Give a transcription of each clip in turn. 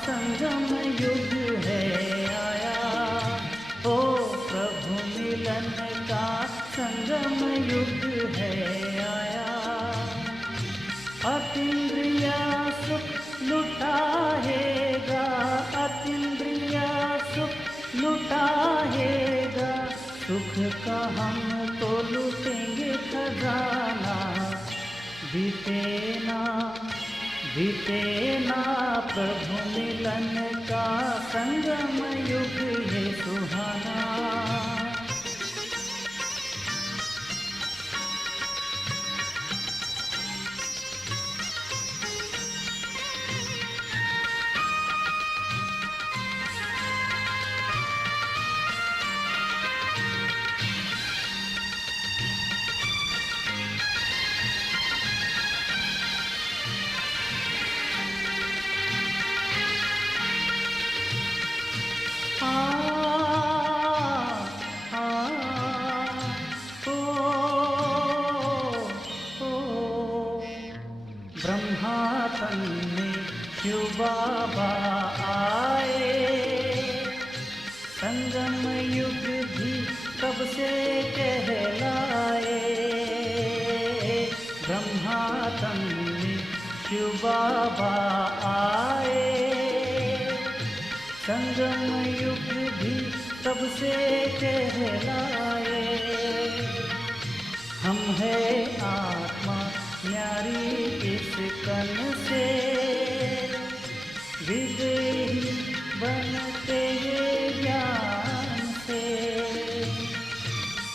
संगम युग है आया, ओ प्रभु मिलन का संगम युग है आया। अतीन्द्रिय सुख लुटाएगा, अतीन्द्रिय सुख लुटाएगा, सुख का हम तो लूटेंगे खजाना। बीते ना बीते ना प्रभु मिलन का संगम युग ये सुहाना। ब्रह्मातन में शिव बाबा आए, संगम युग भी कब से कहलाए। ब्रह्मातन में शिव बाबा आए, संगम युग भी कब से कहलाए। हम है आत्मा न्यारी इस कन से, विदेही बनते ये ज्ञान से।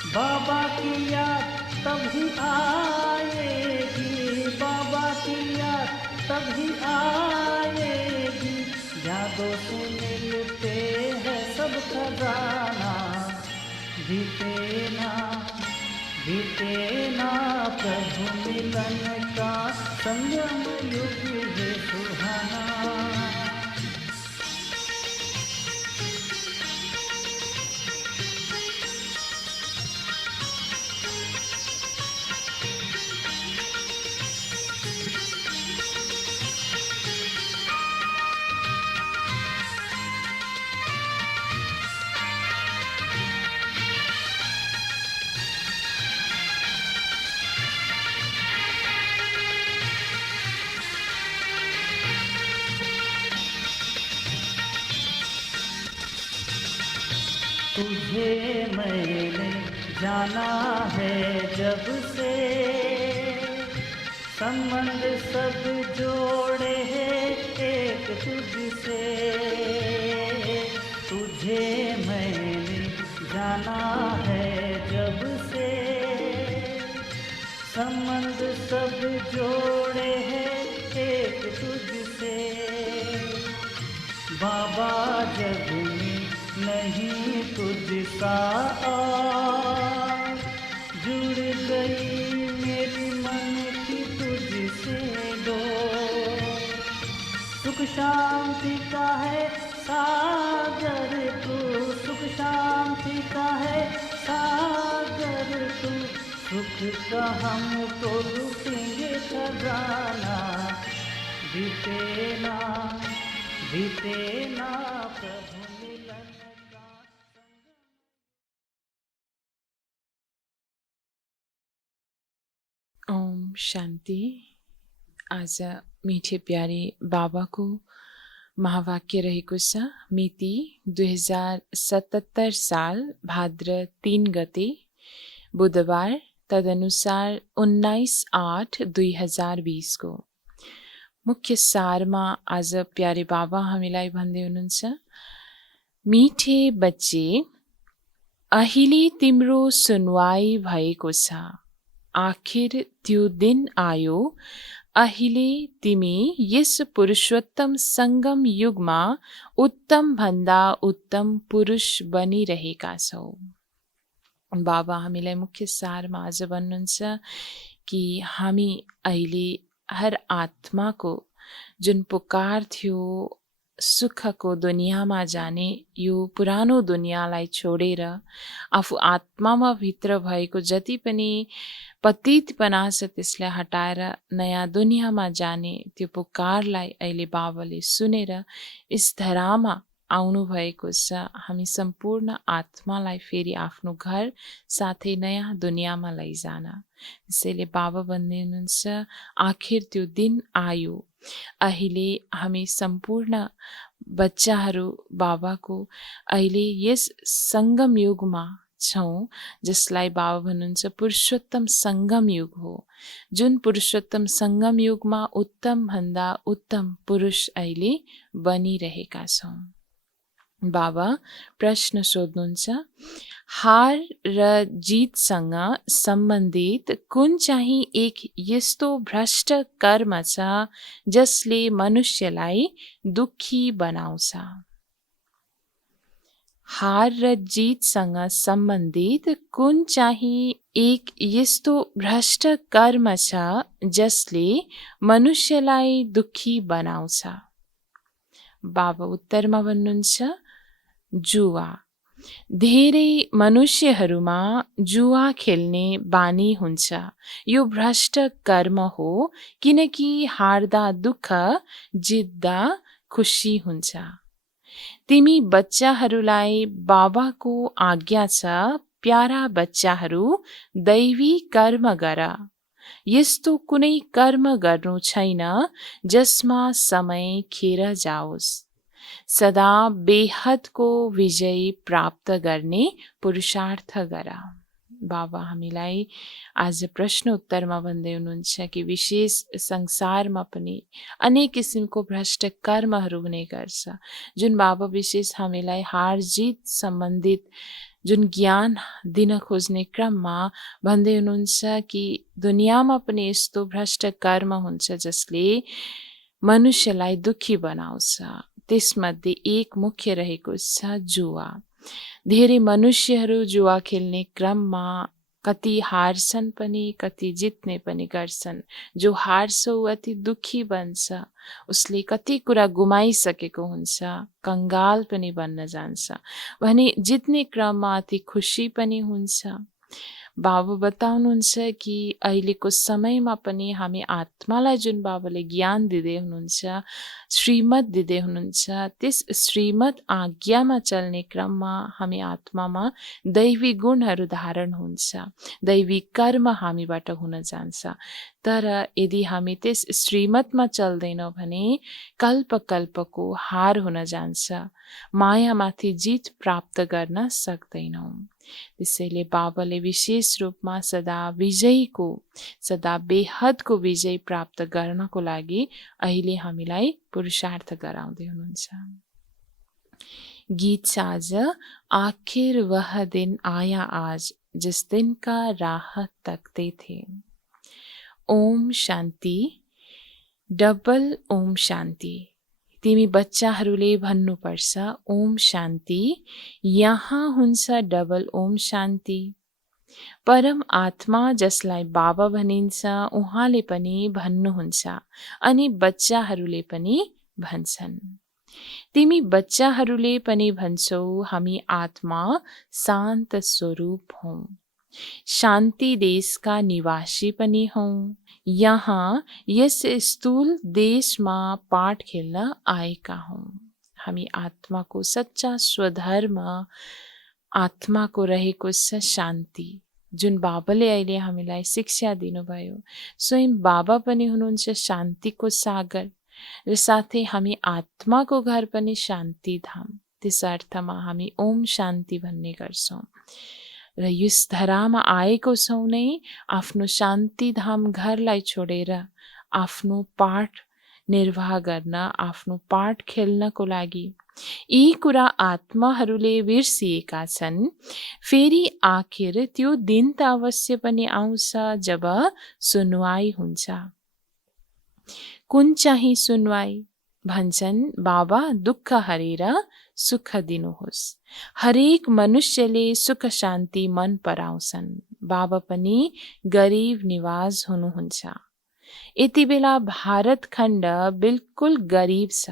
बाबा की याद तभी आएगी, बाबा की याद तभी आएगी, यादों से मिलते हैं सब खजाना। बीते ना प्रभु मिलन का संगम युग है सुहाना। तुझे मैंने जाना है जब से, संबंध सब जोड़े हैं एक तुझसे। तुझे मैंने जाना है जब से, संबंध सब जोड़े हैं एक तुझसे। बाबा जग में नहीं तुझसा और, जुड़ गई मेरी मन की तुझसे डोर। सुख शांति का है सागर तू, सुख शांति का है सागर तू, सुख का हम तो लूटेंगे खजाना। बीते ना प्रभु मिलन का। ओम शांति। आज मीठे प्यारे बाबा को महावाक्य रहेको छ। मिति 2077 साल भाद्र 3 गते बुधबार, तदनुसार 19/8/2020 को। मुख्य सारमा आज प्यारे बाबा हामीलाई भन्दै हुनुहुन्छ, मिठे बच्चे, अहिले तिम्रो सुनवाई भएको छ। आखिर त्यो दिन आयो, अहिले तिमी यस पुरुषोत्तम संगम युगमा उत्तम भन्दा उत्तम पुरुष बनिरहेका छौ। बाबा हामीलाई मुख्य सारमा आज भन्नुहुन्छ कि हामी अहिले हर आत्माको जुन पुकार थियो सुखको दुनियाँमा जाने, यो पुरानो दुनियाँलाई छोडेर आफू आत्मामा भित्र भएको जति पनि पतितपना छ त्यसलाई हटाएर नयाँ दुनियाँमा जाने त्यो पुकारलाई अहिले बाबाले सुनेर यस धरामा आउनुभएको छ। हामी सम्पूर्ण आत्मालाई फेरि आफ्नो घर साथै नयाँ दुनियाँमा लैजान। त्यसैले बाबा भन्दै हुनुहुन्छ आखिर त्यो दिन आयो। अहिले हामी सम्पूर्ण बच्चाहरू बाबाको अहिले यस सङ्गम युगमा छौँ, जसलाई बाबा भन्नुहुन्छ पुरुषोत्तम सङ्गम युग हो। जुन पुरुषोत्तम सङ्गम युगमा उत्तम भन्दा उत्तम पुरुष अहिले बनिरहेका छौँ। बाबा प्रश्न सोध्नुहुन्छ, हार र जितसँग सम्बन्धित कुन चाहिँ एक यस्तो भ्रष्ट कर्म छ जसले मनुष्यलाई दुखी बनाउँछ? हार र जितसँग सम्बन्धित कुन चाहिँ एक यस्तो भ्रष्ट कर्म छ जसले मनुष्यलाई दुखी बनाउँछ? बाबा उत्तरमा भन्नुहुन्छ जुवा। धेरै मनुष्यहरूमा जुवा खेल्ने बानी हुन्छ। यो भ्रष्ट कर्म हो, किनकि हार्दा दुःख, जित्दा खुसी हुन्छ। तिमी बच्चाहरूलाई बाबाको आज्ञा छ, प्यारा बच्चाहरू दैवी कर्म गर। यस्तो कुनै कर्म गर्नु छैन जसमा समय खेर जाओस्। सदा बेहदको विजय प्राप्त गर्ने पुरुषार्थ गर। बाबा हामीलाई आज प्रश्न उत्तरमा भन्दै हुनुहुन्छ कि विशेष संसारमा पनि अनेक किसिमको भ्रष्ट कर्महरू हुने गर्छ, जुन बाबा विशेष हामीलाई हार जित सम्बन्धित जुन ज्ञान दिन खोज्ने क्रममा भन्दै हुनुहुन्छ कि दुनियाँमा पनि यस्तो भ्रष्ट कर्म हुन्छ जसले मनुष्यलाई दुखी बनाउँछ। त्यसमध्ये एक मुख्य रहेको छ जुवा। धेरै मनुष्यहरू जुवा खेल्ने क्रममा कति हार्छन् पनि कति जित्ने पनि गर्छन्। जो हार्छ ऊ अति दुखी बन्छ, उसले कति कुरा गुमाइसकेको हुन्छ, कंगाल पनि बन्न जान्छ भने जित्ने क्रममा अति खुसी पनि हुन्छ। बाबा बताउनुहुन्छ कि अहिलेको समयमा पनि हामी आत्मालाई जुन बाबाले ज्ञान दिँदै हुनुहुन्छ, श्रीमत दिँदै हुनुहुन्छ, त्यस श्रीमत आज्ञामा चल्ने क्रममा हामी आत्मामा दैवी गुणहरू धारण हुन्छ, दैवी कर्म हामीबाट हुन जान्छ। तर यदि हामी त्यस श्रीमतमा चल्दैनौँ भने कल्प कल्पको हार हुन जान्छ, मायामाथि जित प्राप्त गर्न सक्दैनौँ। त्यसैले बाबाले विशेष रूपमा सदा विजयको, सदा बेहदको विजय प्राप्त गर्नको लागि अहिले हामीलाई पुरुषार्थ गराउँदै हुनुहुन्छ। गीत साज आखिर वह दिन आया आज जिस दिन का राह तकते थे। ओम शान्ति, डबल ओम शान्ति। तिमी बच्चाहरूले भन्नुपर्छ ओम शान्ति, यहाँ हुन्छ डबल ओम शान्ति। परम आत्मा जसलाई बाबा भनिन्छ उहाँले पनि भन्नुहुन्छ अनि बच्चाहरूले पनि भन्छन्। तिमी बच्चाहरूले पनि भन्छौ हामी आत्मा शान्त स्वरूप हौं, शान्ति देशका निवासी पनि हौं। यहाँ यस स्थूल देशमा पाठ खेल्न आएका हौं। हामी आत्माको सच्चा स्वधर्म, आत्माको रहेको छ शान्ति, जुन बाबाले अहिले हामीलाई शिक्षा दिनुभयो। स्वयं बाबा पनि हुनुहुन्छ शान्तिको सागर र साथै हामी आत्माको घर पनि शान्ति धाम। त्यस अर्थमा हामी ओम शान्ति भन्ने गर्छौँ र यस धरामा आएको छौँ नै आफ्नो शान्तिधाम घरलाई छोडेर आफ्नो पाठ निर्वाह गर्न, आफ्नो पाठ खेल्नको लागि। यी कुरा आत्माहरूले बिर्सिएका छन्। फेरि आखिर त्यो दिन त अवश्य पनि आउँछ जब सुनवाई हुन्छ। कुन चाहिँ सुनवाई? भन्छन् बाबा दुःख हरेर सुख दिनुहोस्। हरेक मनुष्यले सुख शान्ति मन पराउँछन्। बाबा पनि गरीब निवाज हुनुहुन्छ। यति बेला भारत खण्ड बिल्कुल गरीब छ।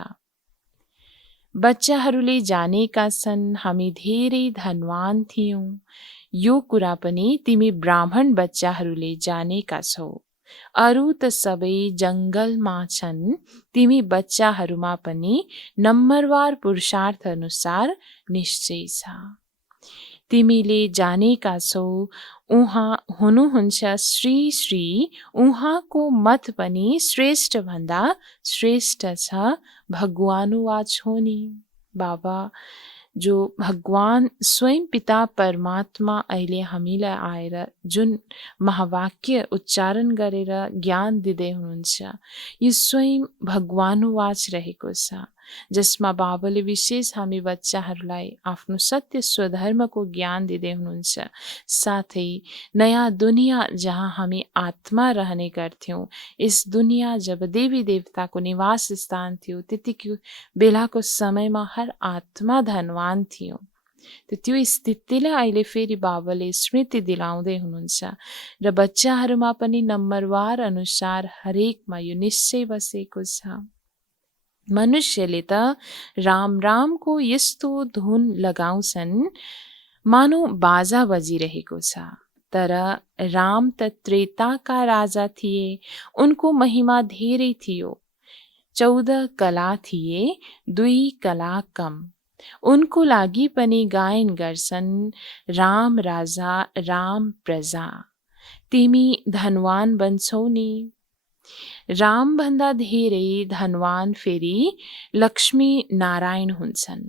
बच्चाहरूले जानेका छन् हामी धेरै धनवान थियौँ। यो कुरा पनि तिमी ब्राह्मण बच्चाहरूले जानेका छौ। अरू त सबै जङ्गलमा छन्, तिमी बच्चाहरूमा पनि नम्बरवार पुरुषार्थ अनुसार निश्चय छ। तिमीले जानेका छौ उहाँ हुनुहुन्छ श्री श्री, उहाँको मत पनि श्रेष्ठ भन्दा श्रेष्ठ छ। भगवानुवाच हो नि। बाबा जो भगवान स्वयं पिता परमात्मा अहिले हामीलाई आएर जुन महावाक्य उच्चारण गरेर ज्ञान दिँदै हुनुहुन्छ, यो स्वयं भगवानुवाच रहेको छ, जसमा बाबाले विशेष हामी बच्चाहरूलाई आफ्नो सत्य स्वधर्मको ज्ञान दिँदै हुनुहुन्छ। साथै नयाँ दुनियाँ जहाँ हामी आत्मा रहने गर्थ्यौँ, यस दुनियाँ जब देवी देवताको निवास स्थान थियो, त्यतिको बेलाको समयमा हर आत्मा धनवान थियो। त्यो स्थितिलाई अहिले फेरि बाबाले स्मृति दिलाउँदै हुनुहुन्छ र बच्चाहरूमा पनि नम्बरवार अनुसार हरेकमा यो निश्चय बसेको छ। मनुष्यले त राम रामको यस्तो धुन लगाउँछन् मानो बाजा बजिरहेको छ, तर राम त त्रेताका राजा थिए, उनको महिमा धेरै थियो। 14 कला थिए, 2 कला कम। उनको लागि पनि गायन गर्छन् राम राजा राम प्रजा। तिमी धनवान बन्छौ नि। राम भन्दा धेरै धनवान फेरि लक्ष्मी नारायण हुन्छन्।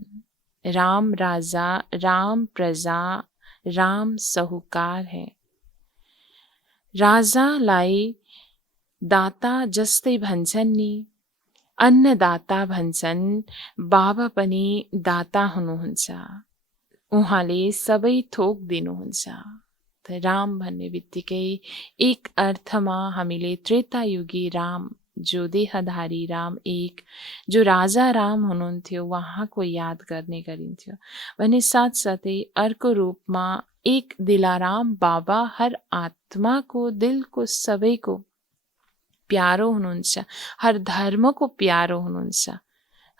राम राजा राम प्रजा राम साहुकार है। राजालाई दाता जस्तै भन्छन् नि, अन्नदाता भन्छन्। बाबा पनि दाता हुनुहुन्छ, उहाँले सबै थोक दिनुहुन्छ। राम भन्ने बित्तिकै एक अर्थमा हामीले त्रेतायुगी राम, जो देहधारी राम, एक जो राजा राम हुनुहुन्थ्यो, उहाँको याद गर्ने गरिन्थ्यो भने साथसाथै अर्को रूपमा एक दिलाराम बाबा हर आत्माको दिलको सबैको प्यारो हुनुहुन्छ, हर धर्मको प्यारो हुनुहुन्छ।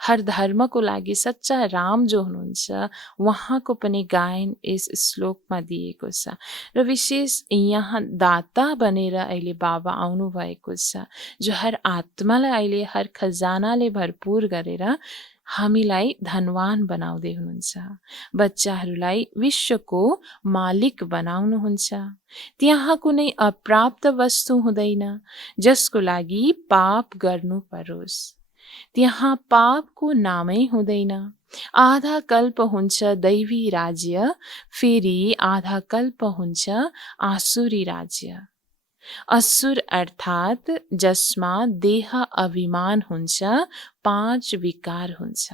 हर धर्मको लागि सच्चा राम जो हुनुहुन्छ, उहाँको पनि गायन यस श्लोकमा दिएको छ। र विशेष यहाँ दाता बनेर अहिले बाबा आउनु भएको छ, जो हर आत्मालाई अहिले हर खजानाले भरपूर गरेर हामीलाई धनवान बनाउँदै हुनुहुन्छ। बच्चाहरूलाई विश्वको मालिक बनाउनुहुन्छ। त्यहाँ कुनै अप्राप्त वस्तु हुँदैन जसको लागि पाप गर्नु परोस्। त्यहाँ पापको नामै हुँदैन। आधा कल्प हुन्छ दैवी राज्य, फेरि आधा कल्प हुन्छ आसुरी राज्य। असुर अर्थात् जसमा देह अभिमान हुन्छ, 5 विकार हुन्छ।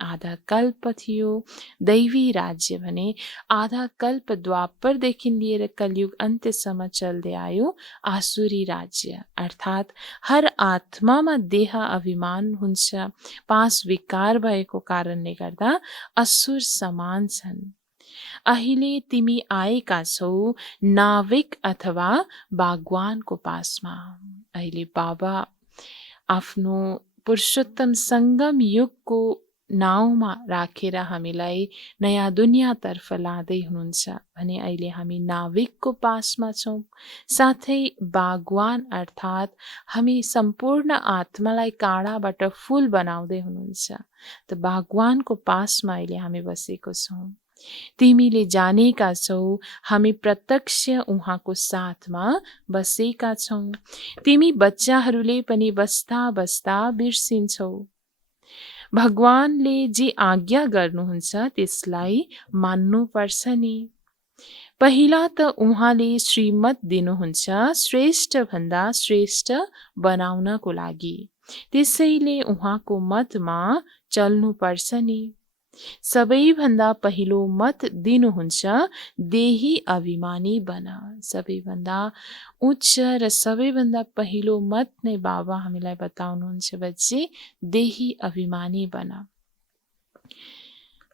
आधा कल्प थियो दैवी राज्य भने आधा कल्प द्वापरदेखि लिएर कलियुग अन्त्यसम्म चल्दै आयो आसुरी राज्य, अर्थात् हर आत्मामा देह अभिमान हुन्छ। 5 विकार भएको कारणले गर्दा असुर समान छन्। अहिले तिमी आएका छौ नाविक अथवा बागवानको पासमा। अहिले बाबा आफ्नो पुरुषोत्तम सङ्गम युगको नाउँमा राखेर हामीलाई नयाँ दुनियाँतर्फ लाँदै हुनुहुन्छ भने अहिले हामी नाविकको पासमा छौँ। साथै बागवान अर्थात् हामी सम्पूर्ण आत्मालाई काँडाबाट फुल बनाउँदै हुनुहुन्छ। त बागवानको पासमा अहिले हामी बसेको छौँ। तिमीले जानेका छौ हामी प्रत्यक्ष उहाँको साथमा बसेका छौँ। तिमी बच्चाहरूले पनि बस्दा बस्दा बिर्सिन्छौ। भगवानले जे आज्ञा गर्नुहुन्छ त्यसलाई मान्नुपर्छ नि। पहिला त उहाँले श्रीमत दिनुहुन्छ श्रेष्ठ भन्दा श्रेष्ठ बनाउनको लागि, त्यसैले उहाँको मतमा चल्नुपर्छ नि। सबैभन्दा पहिलो मत दिनुहुन्छ देही अभिमानी बन। सबैभन्दा उच्च र सबैभन्दा पहिलो मत नै बाबा हामीलाई बताउनुहुन्छ, बच्चे देही अभिमानी बन।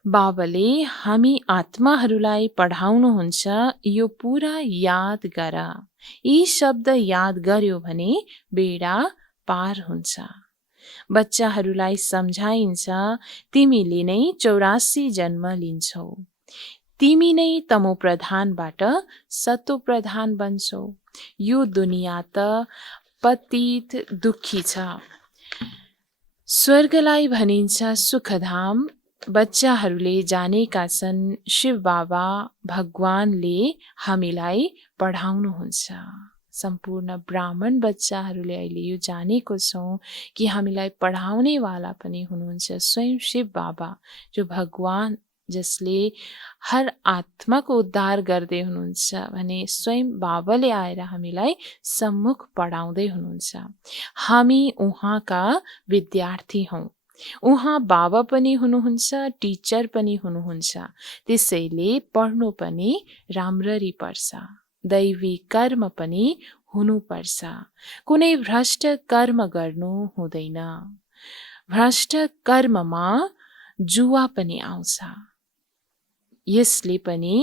बाबाले हामी आत्माहरूलाई पढाउनुहुन्छ, यो पुरा याद गर। यी शब्द याद गर्यो भने बेडा पार हुन्छ। बच्चाहरूलाई सम्झाइन्छ, तिमीले नै 84 जन्म लिन्छौ, तिमी नै तमो प्रधानबाट सतो प्रधान बन्छौ, यो दुनिया त पतित दुखी छ। स्वर्गलाई भनिन्छ सुखधाम। बच्चाहरूले जानेका छन् शिव बाबा भगवानले हामीलाई पढाउनुहुन्छ। सम्पूर्ण ब्राह्मण बच्चाहरूले अहिले यो जानेको छौँ कि हामीलाई पढाउनेवाला पनि हुनुहुन्छ स्वयं शिव बाबा, जो भगवान, जसले हर आत्माको उद्धार गर्दै हुनुहुन्छ भने स्वयं बाबाले आएर हामीलाई सम्मुख पढाउँदै हुनुहुन्छ। हामी उहाँका विद्यार्थी हौँ। उहाँ बाबा पनि हुनुहुन्छ, टिचर पनि हुनुहुन्छ। त्यसैले पढ्नु पनि राम्ररी पर्छ, दैवी कर्म पनि हुनुपर्छ। कुनै भ्रष्ट कर्म गर्नु हुँदैन। भ्रष्ट कर्ममा जुवा पनि आउँछ, यसले पनि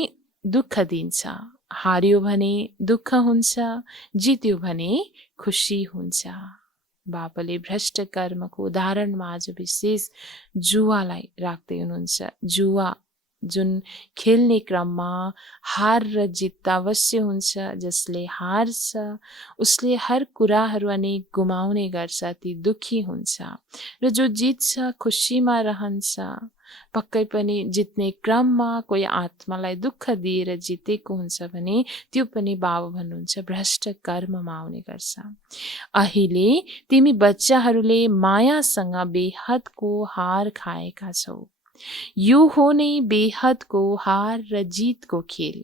दुःख दिन्छ। हार्यो भने दुःख हुन्छ, जित्यो भने खुसी हुन्छ। बाबाले भ्रष्ट कर्मको उदाहरणमा आज विशेष जुवालाई राख्दै हुनुहुन्छ। जुवा जुन खेल्ने क्रममा हार र जित अवश्य हुन्छ। जसले हार्छ उसले हर कुराहरू अनेक गुमाउने गर्छ, ती दुखी हुन्छ। र जो जित्छ खुसीमा रहन्छ। पक्कै पनि जित्ने क्रममा कोही आत्मालाई दुःख दिएर जितेको हुन्छ भने त्यो पनि बाबा भन्नुहुन्छ भ्रष्ट कर्ममा आउने गर्छ। अहिले तिमी बच्चाहरूले मायासँग बेहदको हार खाएका छौ। यो हो नै बेहदको हार र जितको खेल।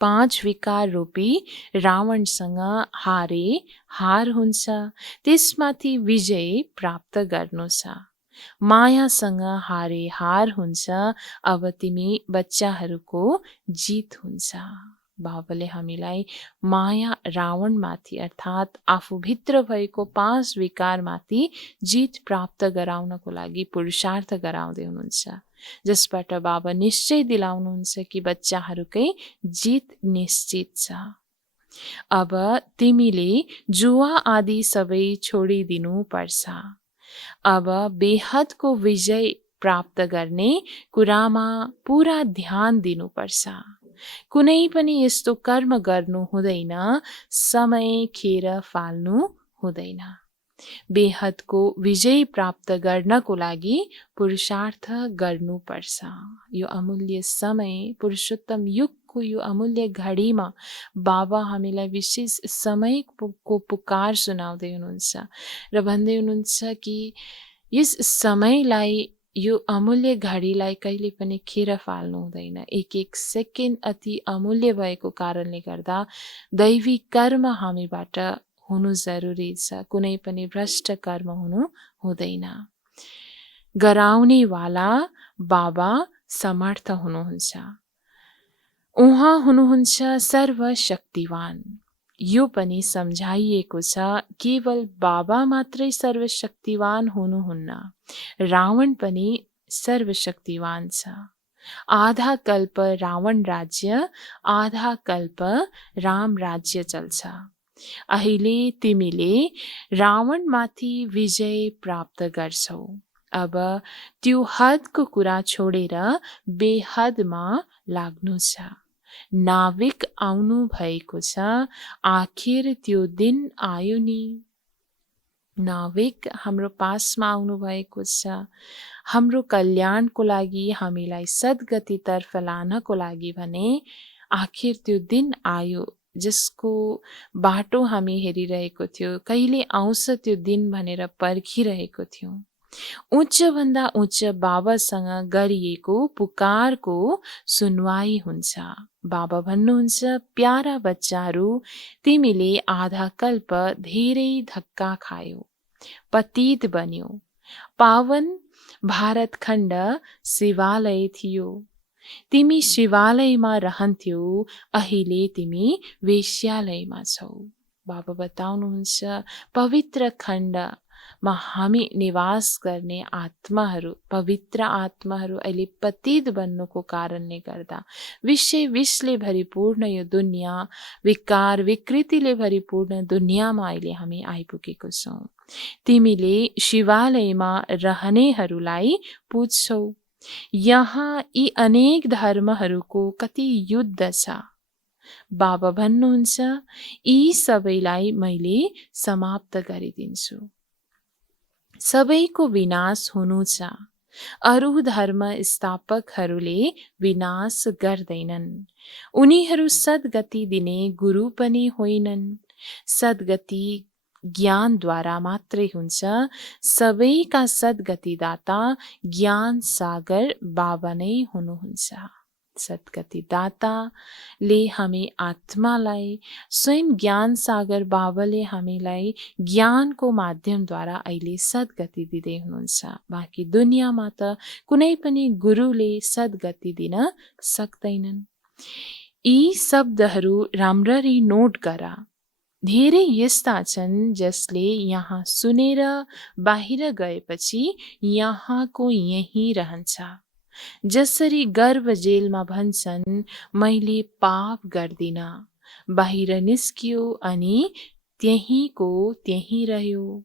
5 विकार रूपी रावणसँग हारे हार हुन्छ, त्यसमाथि विजय प्राप्त गर्नु छ। मायासँग हारे हार हुन्छ, अब तिमी बच्चाहरूको जित हुन्छ। बाबाले हामीलाई माया रावणमाथि अर्थात् आफूभित्र भएको 5 विकारमाथि जित प्राप्त गराउनको लागि पुरुषार्थ गराउँदै हुनुहुन्छ, जसबाट बाबा निश्चय दिलाउनुहुन्छ कि बच्चाहरूकै जित निश्चित छ। अब तिमीले जुवा आदि सबै छोडिदिनु पर्छ। अब बेहदको विजय प्राप्त गर्ने कुरामा पुरा ध्यान दिनुपर्छ। कुनै पनि यस्तो कर्म गर्नु हुँदैन, समय खेर फाल्नु हुँदैन। बेहदको विजय प्राप्त गर्नको लागि पुरुषार्थ गर्नुपर्छ। यो अमूल्य समय, पुरुषोत्तम युगको यो अमूल्य घडीमा बाबा हामीलाई विशेष समयको पुकार सुनाउँदै हुनुहुन्छ र भन्दै हुनुहुन्छ कि यस समयलाई, यो अमूल्य घडीलाई कहिले पनि खेर फाल्नु हुँदैन। एक एक सेकेन्ड अति अमूल्य भएको कारणले गर्दा दैवी कर्म हामीबाट हुनु जरुरी छ। कुनै पनि भ्रष्ट कर्म हुनु हुँदैन। गराउनेवाला बाबा समर्थ हुनुहुन्छ। उहाँ हुनुहुन्छ सर्वशक्तिवान। यो पनि सम्झाइएको छ, केवल बाबा मात्रै सर्वशक्तिवान हुनुहुन्न, रावण पनि सर्वशक्तिवान छ। आधा कल्प रावण राज्य, आधा कल्प राम राज्य चल्छ। अहिले तिमीले रावणमाथि विजय प्राप्त गर्छौ। अब त्यो हदको कुरा छोडेर बेहदमा लाग्नु छ। नाविक आउनु भएको छ, आखिर त्यो दिन आयो नि। नाविक हाम्रो पासमा आउनु भएको छ, हाम्रो कल्याणको लागि, हामीलाई सद्गतितर्फ लानको लागि भने आखिर त्यो दिन आयो, जसको बाटो हामी हेरिरहेको थियो। कहिले आउँछ त्यो दिन भनेर पर्खिरहेको थियौँ। उच्चभन्दा उच्च बाबासँग गरिएको पुकारको सुनवाई हुन्छ। बाबा भन्नुहुन्छ, प्यारा बच्चाहरू, तिमीले आधा कल्प धेरै धक्का खायो, पतित बन्यो। पावन भारत खण्ड शिवालय थियो। तिमी शिवालयमा रहन्थ्यौ, अहिले तिमी वेश्यालयमा छौ। बाबा बताउनुहुन्छ, पवित्र खण्ड मा हामी निवास गर्ने आत्माहरू, पवित्र आत्माहरू अहिले पतित बन्नुको कारणले गर्दा विषले भरिपूर्ण यो दुनियाँ, विकार विकृतिले भरिपूर्ण दुनियाँमा अहिले हामी आइपुगेको छौँ। तिमीले शिवालयमा रहनेहरूलाई पुज्छौ, यहाँ यी अनेक धर्महरूको कति युद्ध छ। बाबा भन्नुहुन्छ, यी सबैलाई मैले समाप्त गरिदिन्छु। सबैको विनाश हुनु छ। अरू धर्म स्थापकहरूले विनाश गर्दैनन्। उनीहरू सद्गति दिने गुरु पनि होइनन्। सद्गति ज्ञानद्वारा मात्रै हुन्छ। सबैका सद्गतिदाता ज्ञान सागर बाबा नै हुनुहुन्छ। सद्गतिदाताले हामी आत्मालाई, स्वयं ज्ञान सागर बाबाले हामीलाई ज्ञानको माध्यमद्वारा अहिले सद्गति दिँदै हुनुहुन्छ। बाँकी दुनियाँमा त कुनै पनि गुरुले सद्गति दिन सक्दैनन्। यी शब्दहरू राम्ररी नोट गर। धेरै यस्ता छन् जसले यहाँ सुनेर बाहिर गएपछि यहाँको यहीँ रहन्छ। जसरी गर्भ जेलमा भन्छन्, मैले पाप गर्दिन, बाहिर निस्कियो अनि त्यहीँको त्यहीँ रह्यो।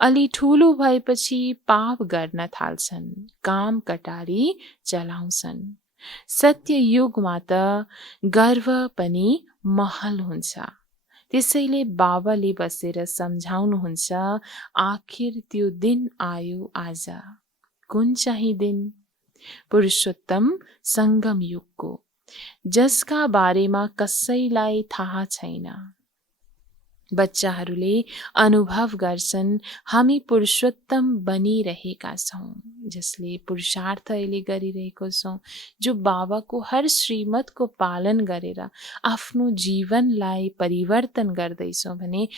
अलि ठुलो भएपछि पाप गर्न थाल्छन्, काम कटारी चलाउँछन्। सत्य युगमा त गर्व पनि महल हुन्छ। त्यसैले बाबाले बसेर सम्झाउनुहुन्छ, आखिर त्यो दिन आयो आज। कुन चाहिँ दिन? पुरुषोत्तम सङ्गम युगको, जसका बारेमा कसैलाई थाहा छैन। बच्चाहरूले अनुभव गर्छन्, हामी पुरुषोत्तम बनिरहेका छौँ, जसले पुरुषार्थ अहिले गरिरहेको छौँ, जो बाबाको हर श्रीमतको पालन गरेर आफ्नो जीवनलाई परिवर्तन गर्दैछौँ भने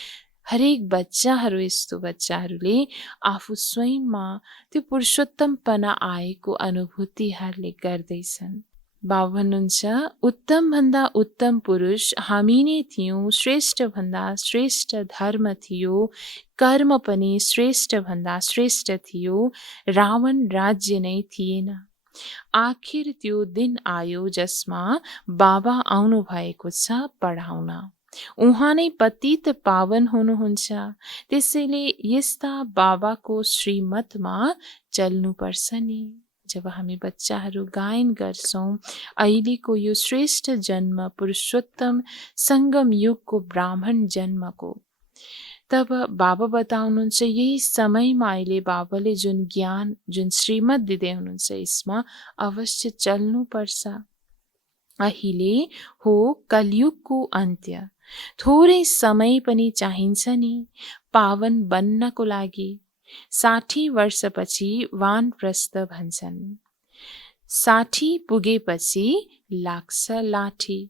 हरेक बच्चाहरू, यस्तो बच्चाहरूले आफू स्वयंमा त्यो पुरुषोत्तमपना आएको अनुभूतिहरूले गर्दैछन्। बाबा भन्नुहुन्छ, उत्तम भन्दा उत्तम पुरुष हामी नै थियौँ। श्रेष्ठ भन्दा श्रेष्ठ धर्म थियो। कर्म पनि श्रेष्ठ भन्दा श्रेष्ठ थियो। रावण राज्य नै थिएन। आखिर त्यो दिन आयो जसमा बाबा आउनु भएको छ पढाउन। उहाँ नै पतित पावन हुनुहुन्छ। त्यसैले यस्ता बाबाको श्रीमतमा चल्नुपर्छ नि। जब हामी बच्चाहरू गायन गर्छौँ, अहिलेको यो श्रेष्ठ जन्म पुरुषोत्तम सङ्गम युगको ब्राह्मण जन्मको, तब बाबा बताउनुहुन्छ, यही समयमा अहिले बाबाले जुन ज्ञान, जुन श्रीमत दिँदै हुनुहुन्छ, यसमा अवश्य चल्नुपर्छ। अहिले हो कलियुगको अन्त्य। थोरै समय पनि चाहिन्छ नि पावन बन्नको लागि। 60 वर्षपछि वानप्रस्थ भन्छन्। 60 पुगेपछि लाग्छ लाठी।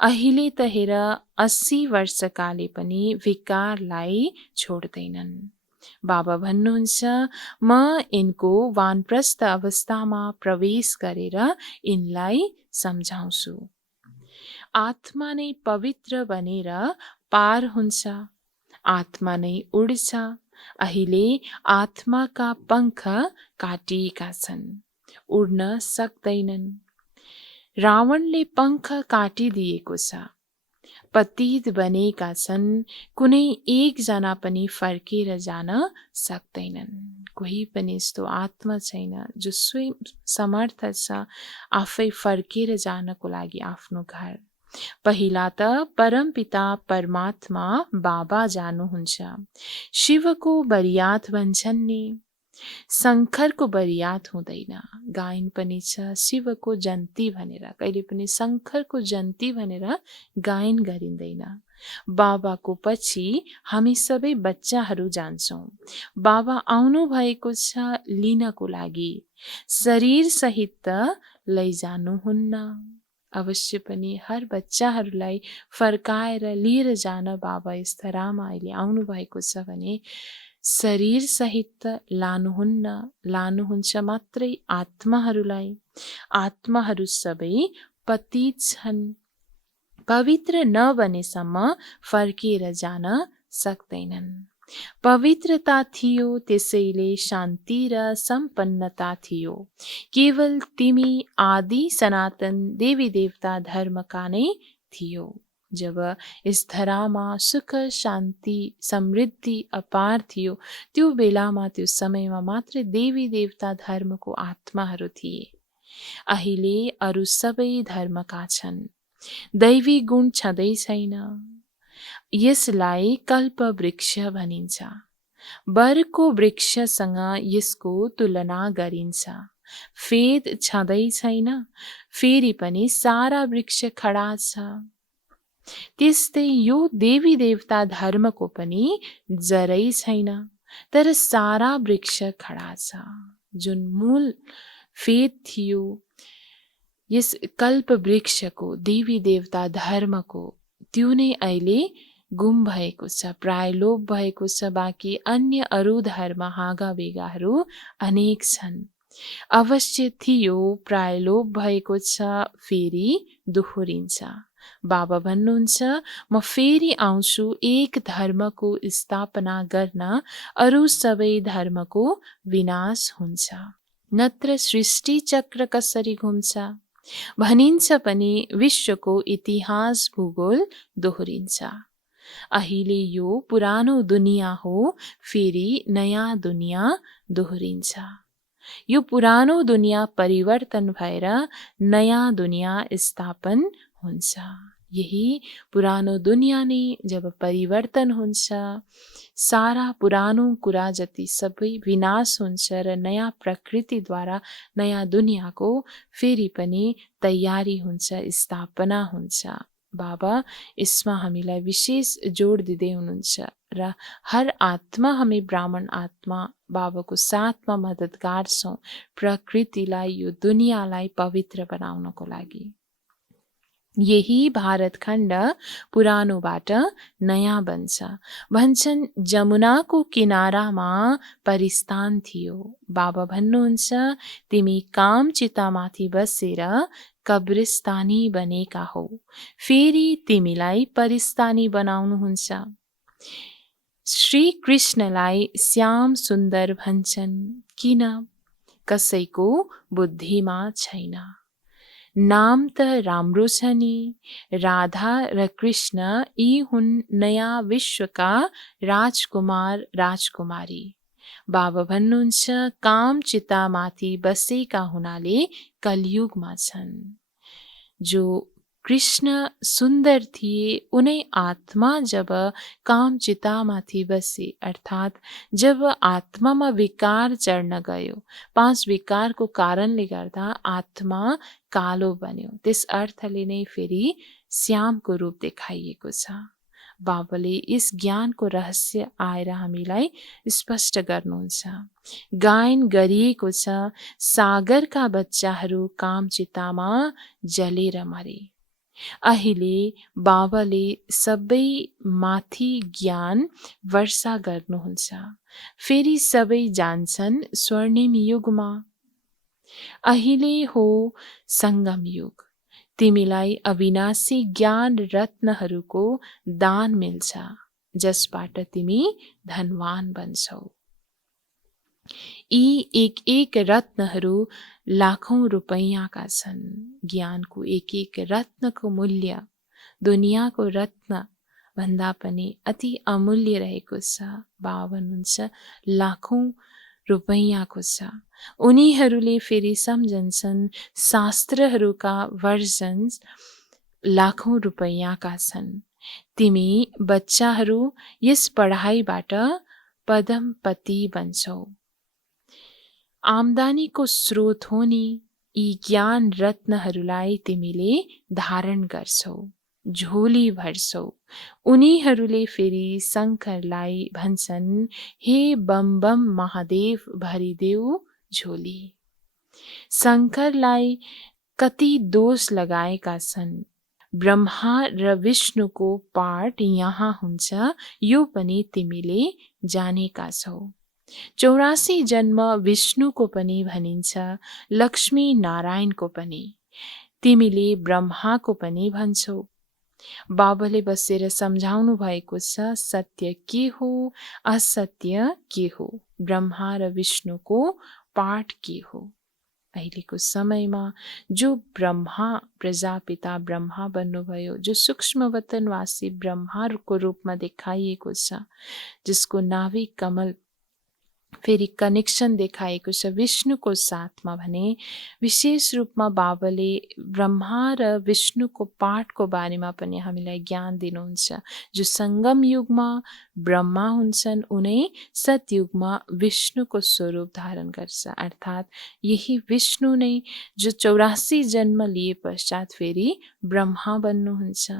अहिले त हेर 80 वर्षकाले पनि विकारलाई छोड्दैनन्। बाबा भन्नुहुन्छ, म यिनको वानप्रस्थ अवस्थामा प्रवेश गरेर यिनलाई सम्झाउँछु। आत्मा नै पवित्र बनेर पार हुन्छ। आत्मा नै उड्छ। अहिले आत्माका पङ्ख काटिएका छन्, उड्न सक्दैनन्। रावणले पङ्ख काटिदिएको छ। पतित बनेका छन्। कुनै एकजना पनि फर्केर जान सक्दैनन्। कोही पनि यस्तो आत्मा छैन जो स्वयं समर्थ छ आफै फर्केर जानको लागि आफ्नो घर। पहिला त परमपिता परमात्मा बाबा जानुहुन्छ। शिवको बरियात भन्छन् नि। शङ्खरको बरियात हुँदैन। गायन पनि छ शिवको जन्ती भनेर, कहिले पनि शङ्खरको जन्ती भनेर गायन गरिँदैन। बाबाको पछि हामी सबै बच्चाहरू जान्छौँ। बाबा आउनु भएको छ लिनको लागि। शरीर सहित त लैजानुहुन्न। अवश्य पनि हर बच्चाहरूलाई फर्काएर लिएर जान बाबा यस धरामा अहिले आउनु भएको छ भने शरीर सहित लानुहुन्न। लानुहुन्छ मात्रै आत्माहरूलाई। आत्माहरू सबै पतित छन्। पवित्र नबनेसम्म फर्केर जान सक्दैनन्। पवित्रता थियो, त्यसैले शान्ति र सम्पन्नता थियो। केवल तिमी आदि सनातन देवी देवता धर्मका नै थियो। जब यस धरामा सुख, शान्ति, समृद्धि अपार थियो, त्यो बेलामा, त्यो समयमा मात्र देवी देवता धर्मको आत्माहरू थिए। अहिले अरू सबै धर्मका छन्। दैवी गुण छँदै छैन। यसलाई कल्प वृक्ष भनिन्छ। बरको वृक्षसँग यसको तुलना गरिन्छ। फेद छँदै छैन, फेरि पनि सारा वृक्ष खडा छ। त्यस्तै यो देवी देवता धर्मको पनि जरै छैन, तर सारा वृक्ष खडा छ। जुन मूल फेद थियो यस कल्प वृक्षको, देवी देवता धर्मको, त्यो नै अहिले गुम भएको छ, प्राय लोप भएको छ। बाँकी अन्य अरू धर्म हाँगा बेगाहरू अनेक छन्। अवश्य थियो, प्राय लोप भएको छ, फेरि दोहोरिन्छ। बाबा भन्नुहुन्छ, म फेरि आउँछु एक धर्मको स्थापना गर्न, अरू सबै धर्मको विनाश हुन्छ। नत्र सृष्टि चक्र कसरी घुम्छ? भनिन्छ पनि विश्वको इतिहास भूगोल दोहोरिन्छ। अहिले यो पुरानो दुनियाँ हो, फेरि नयाँ दुनियाँ दोहोरिन्छ। यो पुरानो दुनियाँ परिवर्तन भएर नयाँ दुनियाँ स्थापन हुन्छ। यही पुरानो दुनियाँ नै जब परिवर्तन हुन्छ, सारा पुरानो कुरा जति सबै विनाश हुन्छ र नयाँ प्रकृतिद्वारा नयाँ दुनियाँको फेरि पनि तयारी हुन्छ, स्थापना हुन्छ। बाबा यसमा हामीलाई विशेष जोड दिँदै हुनुहुन्छ र हर आत्मा, हामी ब्राह्मण आत्मा बाबाको साथमा मद्दतगार छौँ प्रकृतिलाई, यो दुनियाँलाई पवित्र बनाउनको लागि। यही भारत खण्ड पुरानोबाट नयाँ बन्छ। भन्छन् जमुनाको किनारामा परिस्थान थियो। बाबा भन्नुहुन्छ, तिमी काम चितामाथि बसेर कब्रिस्तानी बनेका हौ, फेरि तिमीलाई परिस्थानी बनाउनुहुन्छ। श्री कृष्णलाई श्याम सुन्दर भन्छन्। किन? कसैको बुद्धिमा छैन। नाम त राम्रो छ नि, राधा र कृष्ण यी हुन् नयाँ विश्वका राजकुमार राजकुमारी। बाबा भन्नुहुन्छ, काम चितामाथि बसेका हुनाले कलियुगमा छन्। जो कृष्ण सुन्दर थिए, उनै आत्मा जब काम चितामाथि बसे, अर्थात् जब आत्मामा विकार चढ्न गयो, 5 विकारको कारणले गर्दा आत्मा कालो बन्यो। त्यस अर्थले नै फेरि श्यामको रूप देखाइएको छ। बाबाले यस ज्ञानको रहस्य आएर हामीलाई स्पष्ट गर्नुहुन्छ। गायन गरिएको छ, सागरका बच्चाहरू काम चितामा जलेर मरे। अहिले बाबाले सबै माथि ज्ञान वर्षा गर्नुहुन्छ। फेरि सबै जान्छन् स्वर्णिम युगमा। अहिले हो सङ्गम युग। तिमीलाई अविनाशी ज्ञान रत्नहरूको दान मिल्छ, जसबाट तिमी धनवान बन्छौ। यी एक एक रत्नहरू लाखौं रुपैयाँका छन्। ज्ञानको एक एक रत्नको मूल्य दुनियाँको रत्न भन्दा पनि अति अमूल्य रहेको छ। बाबा भन्नुहुन्छ, लाखौं रुपैयाँको छ। उनीहरूले फेरि सम्झन्छन् शास्त्रहरूका वर्जन्स लाखौं रुपैयाँका छन्। तिमी बच्चाहरू यस पढाइबाट पदमपति बन्छौ। आम्दानीको स्रोत हो नि, यी ज्ञान रत्नहरूलाई तिमीले धारण गर्छौ, झोली भर्छौ। उनीहरूले फेरि शङ्करलाई भन्छन्, हे बम बम महादेव भरिदेऊ झोली। शङ्करलाई कति दोष लगाएका छन्। ब्रह्मा र विष्णुको पाठ यहाँ हुन्छ, यो पनि तिमीले जानेका छौ। 84 जन्म विष्णुको पनि भनिन्छ, लक्ष्मी नारायणको पनि। तिमीले ब्रह्माको पनि भन्छौ। बाबाले बसेर सम्झाउनु भएको छ, सत्य के हो, असत्य के हो, ब्रह्मा र विष्णुको पाठ के हो। अहिलेको समयमा जो ब्रह्मा, प्रजापिता ब्रह्मा बन्नुभयो, जो सूक्ष्म वतनवासी ब्रह्माको रूपमा देखाइएको छ, जिसको नाभि कमल फेरि कनेक्सन देखाएको छ विष्णुको साथमा भने विशेष रूपमा बाबाले ब्रह्मा र विष्णुको पाठको बारेमा पनि हामीलाई ज्ञान दिनुहुन्छ। जो सङ्गम युगमा ब्रह्मा हुन्छन्, उनै सतयुगमा विष्णुको स्वरूप धारण गर्छ। अर्थात् यही विष्णु नै जो 84 जन्म लिए पश्चात फेरि ब्रह्मा बन्नुहुन्छ।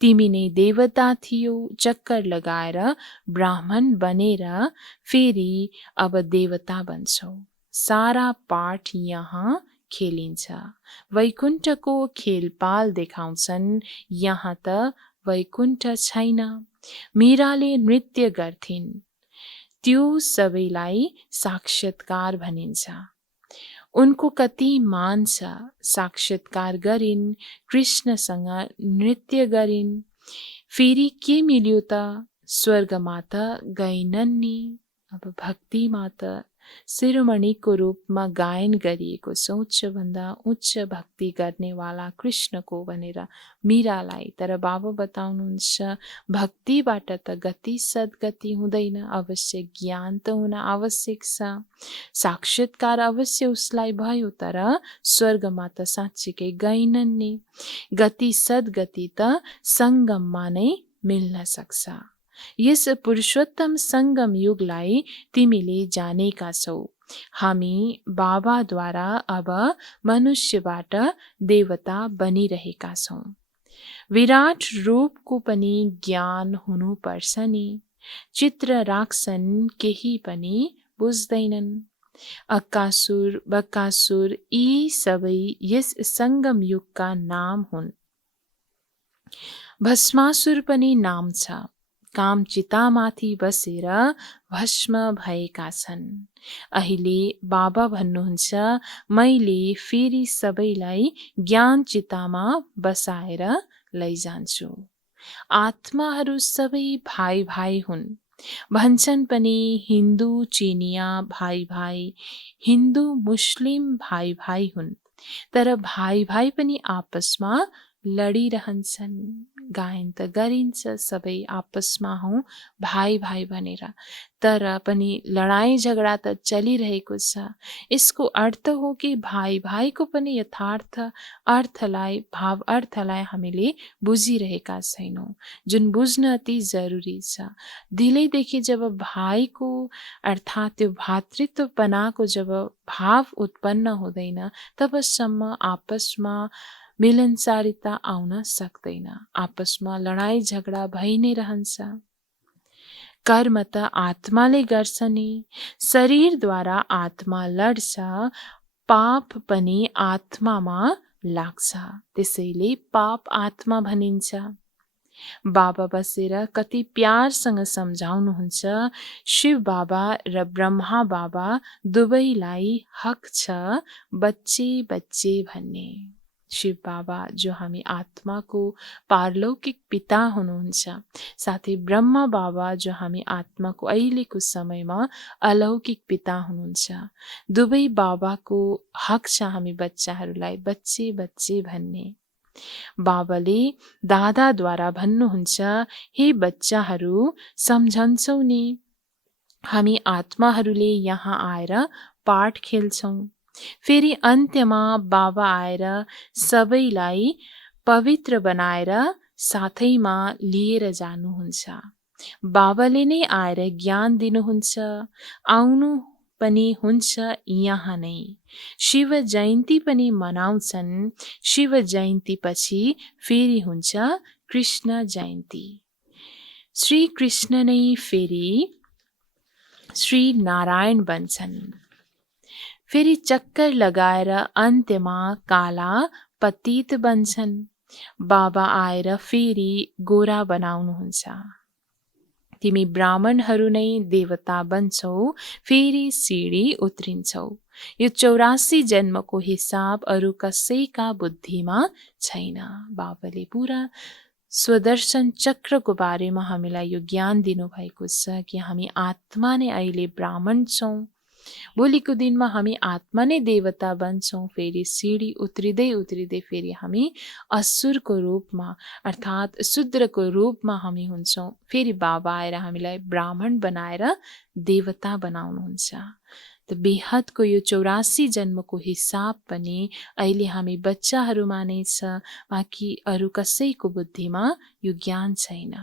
तिमी नै देवता थियौ, चक्कर लगाएर ब्राह्मण बनेर फेरि अब देवता बन्छौ। सारा पाठ यहाँ खेलिन्छ। वैकुण्ठको खेलपाल देखाउँछन्, यहाँ त वैकुण्ठ छैन। मीराले नृत्य गर्थिन्, त्यो सबैलाई साक्षात्कार भनिन्छ। उनको कति मान छ, साक्षात्कार गरिन्, कृष्णसँग नृत्य गरिन्। फेरि के मिल्यो त, स्वर्गमा त गएनन् नि। अब भक्तिमा त शिरोमणिको रूपमा गायन गरिएको छ, उच्चभन्दा उच्च भक्ति गर्नेवाला कृष्णको भनेर मीरालाई। तर बाबा बताउनुहुन्छ भक्तिबाट त गति सद्गति हुँदैन, अवश्य ज्ञान त हुन आवश्यक छ। साक्षात्कार अवश्य उसलाई भयो, तर स्वर्गमा त साँच्चीकै गएनन् नि। गति सद्गति त सङ्गममा नै मिल्न सक्छ। यस पुरुषोत्तम सङ्गम युगलाई तिमीले जानेका छौ। हामी बाबाद्वारा अब मनुष्यबाट देवता बनिरहेका छौँ। विराट रूपको पनि ज्ञान हुनुपर्छ नि। चित्र राख्छन्, केही पनि बुझ्दैनन्। अक्कासुर, बक्कासुर यी सबै यस सङ्गम युगका नाम हुन्। भस्मासुर पनि नाम छ। काम चितामाथि बसेर भस्म भएका छन्। अहिले बाबा भन्नुहुन्छ, मैले फेरि सबैलाई ज्ञान चितामा बसाएर लैजान्छु। आत्माहरू सबै भाइ भाइ हुन्। भन्छन् पनि हिन्दू चिनिया भाइ भाइ, हिन्दू मुस्लिम भाइ भाइ हुन्। तर भाइ भाइ पनि आपसमा लडिरहन्छन्। गायन त गरिन्छ सबै आपसमा हौँ भाइ भाइ भनेर, तर पनि लडाइँ झगडा त चलिरहेको छ। यसको अर्थ हो कि भाइ भाइको पनि यथार्थ अर्थलाई, भाव अर्थलाई हामीले बुझिरहेका छैनौँ, जुन बुझ्न अति जरुरी छ। दिलैदेखि जब भाइको अर्थात् त्यो भातृत्वपनाको जब भाव उत्पन्न हुँदैन, तबसम्म आपसमा मिलनसारिता आउन सक्दैन। आपसमा लडाइँ झगडा भइ नै रहन्छ। कर्म त आत्माले गर्छ नि। शरीरद्वारा आत्मा लड्छ, पाप पनि आत्मामा लाग्छ। त्यसैले पाप आत्मा भनिन्छ। बाबा बसेर कति प्यारसँग सम्झाउनुहुन्छ। शिव बाबा र ब्रह्मा बाबा दुवैलाई हक छ बच्चे बच्चे भन्ने। शिव बाबा जो हामी आत्माको पारलौकिक पिता हुनुहुन्छ, साथै ब्रह्मा बाबा जो हामी आत्माको अहिलेको समयमा अलौकिक पिता हुनुहुन्छ। दुवै बाबाको हक छ हामी बच्चाहरूलाई बच्चे बच्चे भन्ने। बाबाले दादाद्वारा भन्नुहुन्छ, हे बच्चाहरू सम्झन्छौ नि, हामी आत्माहरूले यहाँ आएर पाठ खेल्छौँ। फेरि अन्त्यमा बाबा आएर सबैलाई पवित्र बनाएर साथैमा लिएर जानुहुन्छ। बाबाले नै आएर ज्ञान दिनुहुन्छ। आउनु पनि हुन्छ यहाँ नै। शिव जयन्ती पनि मनाउँछन्। शिव जयन्ती पछि फेरि हुन्छ कृष्ण जयन्ती। श्री कृष्ण नै फेरि श्री नारायण बन्छन्। फेरि चक्कर लगाएर अन्त्यमा काला पतित बन्छन्। बाबा आएर फेरि गोरा बनाउनुहुन्छ। तिमी ब्राह्मणहरू नै देवता बन्छौ, फेरि सिडी उत्रिन्छौ। यो 84 जन्मको हिसाब अरू कसैका बुद्धिमा छैन। बाबाले पुरा स्वदर्शन चक्रको बारेमा हामीलाई यो ज्ञान दिनुभएको छ कि हामी आत्मा नै अहिले ब्राह्मण छौँ, भोलिको दिनमा हामी आत्मा नै देवता बन्छौँ। फेरि सिँढी उत्रिँदै उत्रिँदै फेरि हामी असुरको रूपमा अर्थात् शूद्रको रूपमा हामी हुन्छौँ। फेरि बाबा आएर हामीलाई ब्राह्मण बनाएर देवता बनाउनुहुन्छ। त बेहदको यो 84 जन्मको हिसाब पनि अहिले हामी बच्चाहरूमा नै छ, बाँकी अरू कसैको बुद्धिमा यो ज्ञान छैन।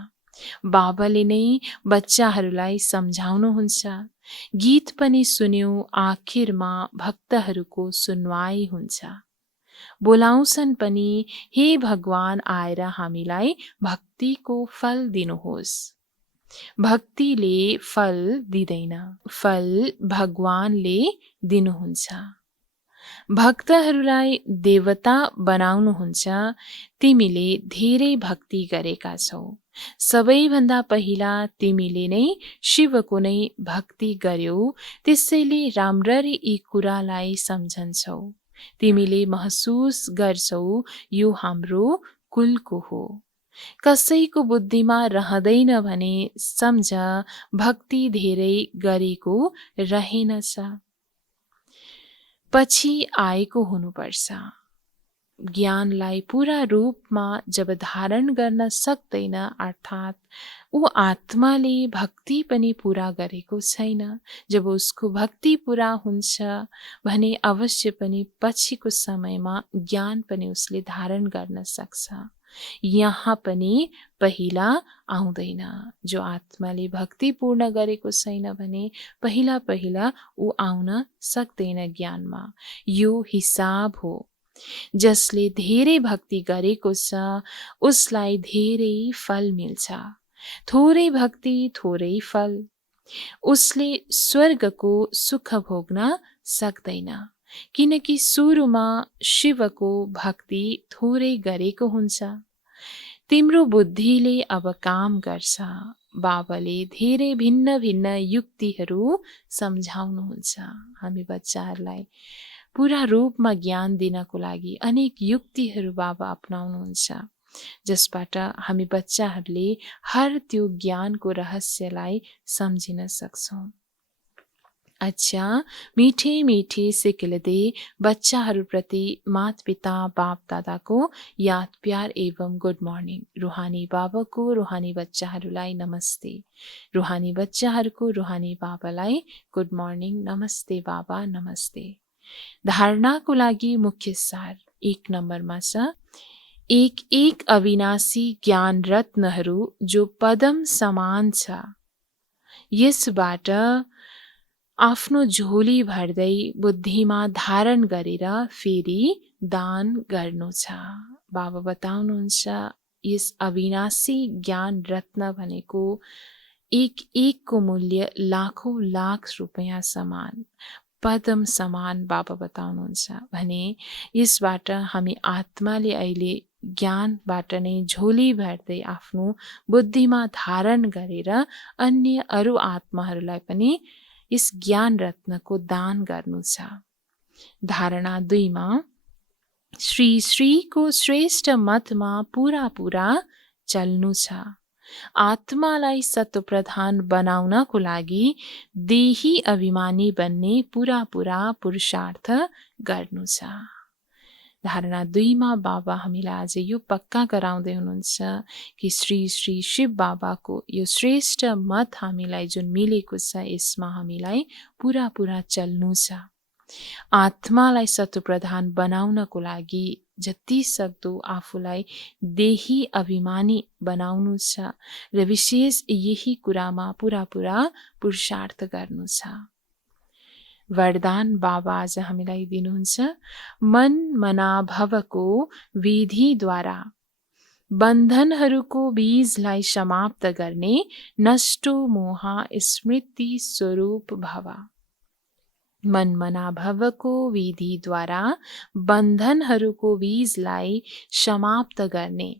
बाबाले नै बच्चाहरूलाई सम्झाउनुहुन्छ। गीत पनि सुन्यौँ, आखिरमा भक्तहरूको सुनवाई हुन्छ। बोलाउँछन् पनि, हे भगवान आएर हामीलाई भक्तिको फल दिनुहोस्। भक्तिले फल दिँदैन, फल भगवानले दिनुहुन्छ। भक्तहरूलाई देवता बनाउनुहुन्छ। तिमीले धेरै भक्ति गरेका छौ। सबैभन्दा पहिला तिमीले नै शिवको नै भक्ति गर्यौ, त्यसैले राम्ररी यी कुरालाई सम्झन्छौ। तिमीले महसुस गर्छौ यो हाम्रो कुलको हो। कसैको बुद्धिमा रहँदैन भने सम्झ भक्ति धेरै गरेको रहेनछ, पछि आएको हुनुपर्छ। ज्ञानलाई पूरा रूपमा जब धारण गर्न सक्दैन, अर्थात् ऊ आत्माले भक्ति पनि पूरा गरेको छैन, जब उसको भक्ति पूरा हुन्छ भने अवश्य पनि पछिको समयमा ज्ञान पनि उसले धारण गर्न सक्छ। यहाँ पनि पहिला आउँदैन। जो आत्माले भक्ति पूर्ण गरेको छैन भने पहिला पहिला ऊ आउन सक्दैन ज्ञानमा। यो हिसाब हो। जसले धेरै भक्ति गरेको छ उसलाई धेरै फल मिल्छ, थोरै भक्ति थोरै फल। उसले स्वर्गको सुख भोग्न सक्दैन, किनकि सुरुमा शिवको भक्ति थोरै गरेको हुन्छ। तिम्रो बुद्धिले अब काम गर्छ। बाबाले धेरै भिन्न भिन्न युक्तिहरू सम्झाउनुहुन्छ। हामी बच्चाहरूलाई पूरा रूपमा ज्ञान दिनको लागि अनेक युक्तिहरू बाबा अपनाउनुहुन्छ, जसबाट हामी बच्चाहरूले हर त्यो ज्ञानको रहस्यलाई सम्झिन सक्छौँ। अच्छा, मीठे मीठे सिक्किलदे बच्चाहरूप्रति माता पिता बाप दादाको याद प्यार एवं गुड मर्निङ। रुहानी बाबाको रुहानी बच्चाहरूलाई नमस्ते। रुहानी बच्चाहरूको रुहानी बाबालाई गुड मर्निङ, नमस्ते बाबा, नमस्ते। धारणाको लागि मुख्य सार 1 नम्बरमा छ, एक एक अविनाशी ज्ञान रत्नहरू जो पदम समान छ, यसबाट आफ्नो झोली भर्दै बुद्धिमा धारण गरेर फेरि दान गर्नु छ। बाबा बताउनुहुन्छ यस अविनाशी ज्ञान रत्न भनेको एक एकको मूल्य लाखौं लाख रुपैयाँ समान, पदम समान बाबा बताउनुहुन्छ भने यसबाट हामी आत्माले अहिले ज्ञानबाट नै झोली भर्दै आफ्नो बुद्धिमा धारण गरेर अन्य अरू आत्माहरूलाई पनि यस ज्ञान रत्नको दान गर्नु छ। धारणा 2 मा श्री श्रीको श्रेष्ठ मतमा पूरा पूरा चल्नु छ। आत्मालाई सत्वप्रधान बनाउनको लागि देही अभिमानी बन्ने पूरा पूरा पुरुषार्थ गर्नु छ। धारणा 2 मा बाबा हामीलाई आज यो पक्का गराउँदै हुनुहुन्छ कि श्री श्री शिव बाबाको यो श्रेष्ठ मत हामीलाई जुन मिलेको छ यसमा हामीलाई पूरा पूरा चल्नु छ। आत्मालाई सत्वप्रधान बनाउनको लागि जति सक्दो आफूलाई देही अभिमानी बनाउनु छ र विशेष यही कुरामा पूरा पूरा पुरुषार्थ गर्नु छ। वरदान बाबा आज हामीलाई दिनुहुन्छ, मन मना भवको विधिद्वारा बन्धनहरूको बीजलाई समाप्त गर्ने नष्टो मोह स्मृति स्वरूप भव। मन मना भवको विधिद्वारा बन्धनहरूको बीजलाई समाप्त गर्ने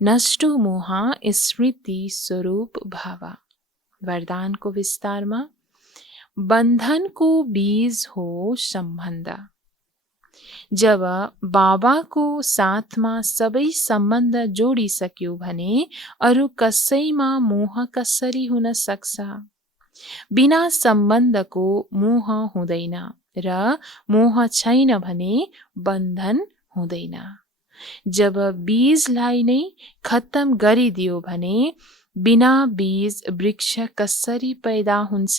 नष्टो मोह स्मृति स्वरूप भव। वरदानको विस्तारमा, बन्धनको बीज हो सम्बन्ध, जब बाबाको साथमा सबै सम्बन्ध जोडिसक्यो भने अरू कसैमा मोह कसरी हुन सक्छ? बिना सम्बन्धको मोह हुँदैन र मोह छैन भने बन्धन हुँदैन। जब बीजलाई नै खत्तम गरिदियो भने बिना बीज वृक्ष कसरी पैदा हुन्छ?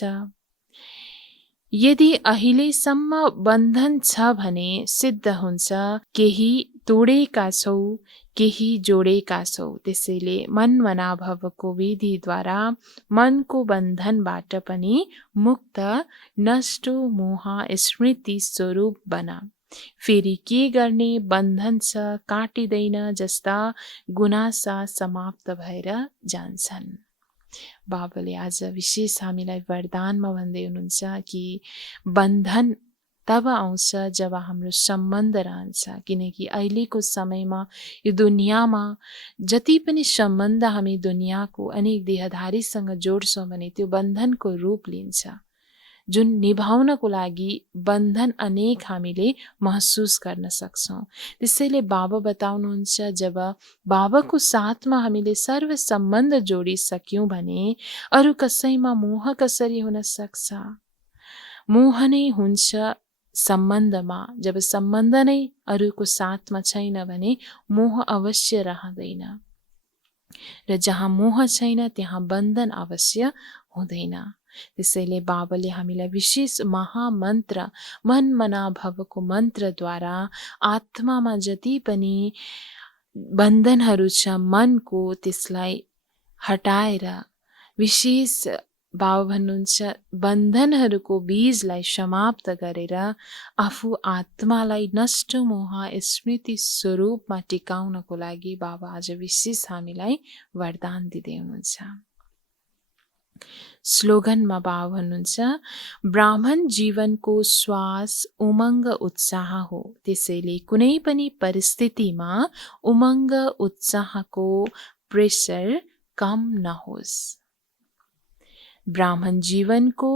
यदि अहिलेसम्म बन्धन छ भने सिद्ध हुन्छ केही तोडेका छौ केही जोडेका छौ। त्यसैले मन मनाभवको विधिद्वारा मनको बन्धनबाट पनि मुक्त नष्ट मोह स्मृति स्वरूप बना। फेरि के गर्ने, बन्धन छ काटिँदैन जस्ता गुनासा समाप्त भएर जान्छन्। बाबाले आज विशेष हामीलाई वरदानमा भन्दै हुनुहुन्छ कि बन्धन तब आउँछ जब हाम्रो सम्बन्ध रहन्छ। किनकि अहिलेको समयमा यो दुनियाँमा जति पनि सम्बन्ध हामी दुनियाँको अनेक देहधारीसँग जोड्छौँ भने त्यो बन्धनको रूप लिन्छ, जुन निभाउनको लागि बन्धन अनेक हामीले महसुस गर्न सक्छौँ। त्यसैले बाबा बताउनुहुन्छ जब बाबाको साथमा हामीले सर्व सम्बन्ध जोडिसक्यौँ भने अरू कसैमा मोह कसरी हुन सक्छ? मोह नै हुन्छ सम्बन्धमा। जब सम्बन्ध नै अरूको साथमा छैन भने मोह अवश्य रहँदैन र जहाँ मोह छैन त्यहाँ बन्धन अवश्य हुँदैन। त्यसैले बाबाले हामीलाई विशेष महामन्त्र मन मनाभवको मन्त्रद्वारा आत्मामा जति पनि बन्धनहरू छ मनको त्यसलाई हटाएर विशेष बाबा भन्नुहुन्छ बन्धनहरूको बीजलाई समाप्त गरेर आफू आत्मालाई नष्ट मोह स्मृति स्वरूपमा टिकाउनको लागि बाबा आज विशेष हामीलाई वरदान दिँदै हुनुहुन्छ। स्लोगनमा बाबा भन्नुहुन्छ ब्राह्मण जीवनको श्वास उमङ्ग उत्साह हो। त्यसैले कुनै पनि परिस्थितिमा उमङ्ग उत्साहको प्रेसर कम नहोस्। ब्राह्मण जीवनको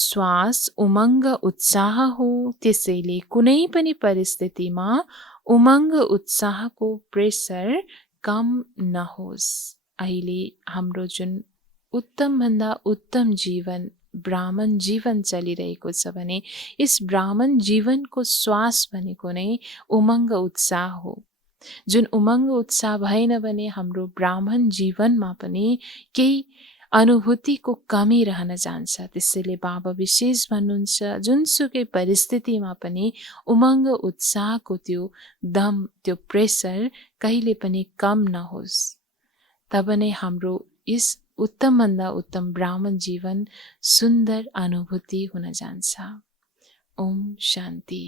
श्वास उमङ्ग उत्साह हो। त्यसैले कुनै पनि परिस्थितिमा उमङ्ग उत्साहको प्रेसर कम नहोस्। अहिले हाम्रो जुन उत्तमभन्दा उत्तम जीवन ब्राह्मण जीवन चलिरहेको छ भने यस ब्राह्मण जीवनको श्वास भनेको नै उमङ्ग उत्साह हो। जुन उमङ्ग उत्साह भएन भने हाम्रो ब्राह्मण जीवनमा पनि केही अनुभूतिको कमी रहन जान्छ। त्यसैले बाबा विशेष भन्नुहुन्छ जुनसुकै परिस्थितिमा पनि उमङ्ग उत्साहको त्यो दम त्यो प्रेसर कहिले पनि कम नहोस्। तब नै हाम्रो यस उत्तमभन्दा उत्तम ब्राह्मण जीवन सुन्दर अनुभूति हुन जान्छ। ओम शान्ति।